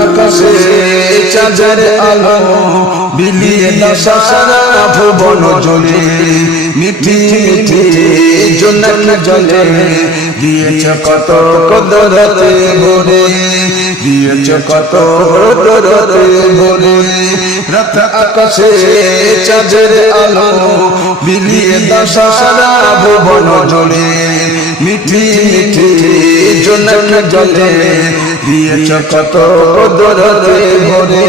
আকাশে চাঁদের আলো বিলিয়ে দাও সারা ভুবন জলে মিঠি মিঠি জোনাক জলে দিয়েছ কত কদরতে ভরে দিয়েছ কত কদরতে ভরে রাত আকাশে চাঁদের আলো বিলিয়ে দাও সারা ভুবন জলে মিঠি মিঠি জোনাক জলে দিয়েছ কত কদরতে ভরে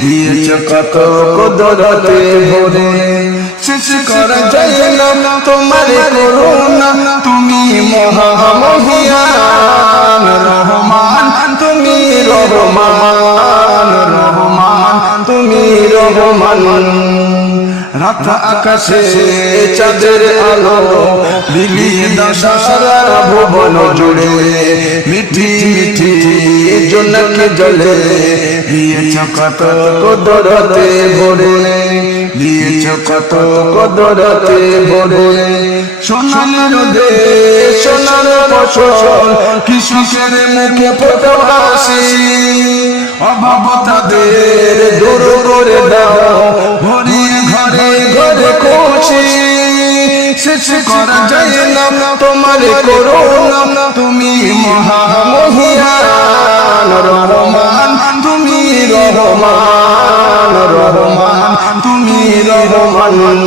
দিয়েছ কত কদরতে ভরে শেষ করা যায় না তোমার করুণা তুমি মহামহিয়ান রহমান তুমি রহমান রহমান তুমি রহমান রাত আকাশে চাঁদের আলো বিলিয়ে দাও সারা ভুবন জুড়ে মিঠি মিঠি জোনাক জলে দিয়েছ কত কদরতে ভরে দিয়েছ কত কদরতে ভরে সোনার রোদে সোনার ফসল কৃষকের মুখে ফোটা হাসি অভাব তাদের দূর করে দাও ভরিয়ে ঘরে ঘরে খুশি শেষ করা যায় না তোমার করুণা তুমি মহামহিয়ান রহমান তুমি রহমান রহমান তুমি রহমান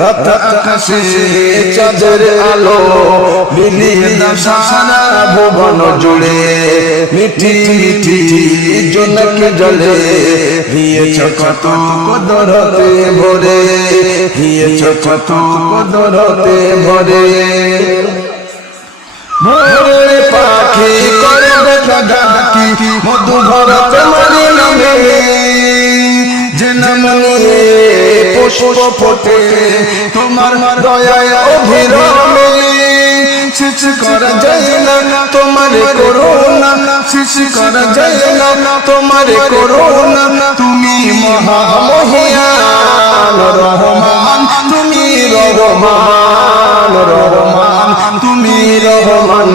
রাত আকাশে চাঁদের আলো বিলিয়ে দাও সারা ভুবন জুড়ে মিঠি মিঠি জোনাক জলে দিয়েছ কত কদরতে ভরে দিয়েছ কত কদরতে ভরে ভোরে পাখি করে দেখা ডাকি মধু ভরা তোমার নামে যে নামে পুষ্প ফোটে তোমার দয়ায় অভিরামে শেষ করা যায় না তোমার করুণা শেষ করা যায় না তোমার করুণা তুমি মহামহিয়ান রহমান তুমি রহমান রহমান তুমি রহমান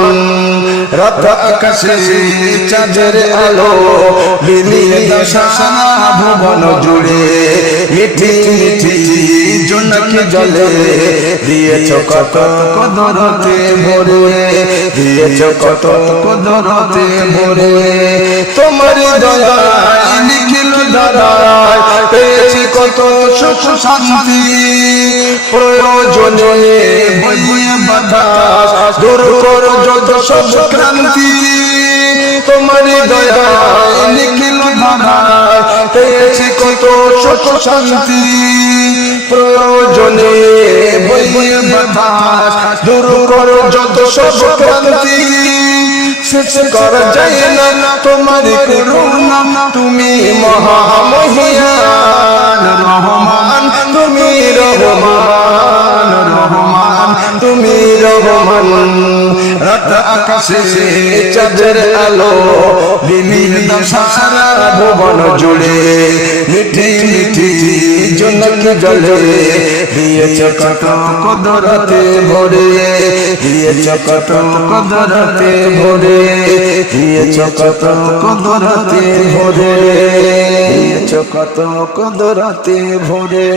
রাত আকাশে চাঁদের আলো বিলিয়ে দাও সারা ভুবন জুড়ে মিঠি মিঠি জোনাক জলে দিয়েছ কত কদরতে ভরে দিয়েছ কত কদরতে ভরে তোমার দয়ায় নিখিল দাদায় পেয়েছি কত সুখ শান্তি প্রয়োজনে বইয়ে বাতাস দূর করো যত সব ক্রান্তি তোমার দয়ায় নিখিল দাদায় পেয়েছি কত সুখ শান্তি প্রয়োজনে বইয়ে বাতাস দূর করো যত সব ক্রান্তি শেষ করা যায় না তোমার করুণা তুমি মহামহিয়ান রহমান তুমি রহমান রহমান তুমি রহমান রাত আকাশে চাঁদের আলো বিলিয়ে দাও সারা ভুবন জুড়ে মিঠি মিঠি জোনাক জলে দিয়েছ কত কদরতে ভরে দিয়েছ কত কদরতে ভরে দিয়েছ কত কদরতে ভরে দিয়েছ কত কদরতে ভরে।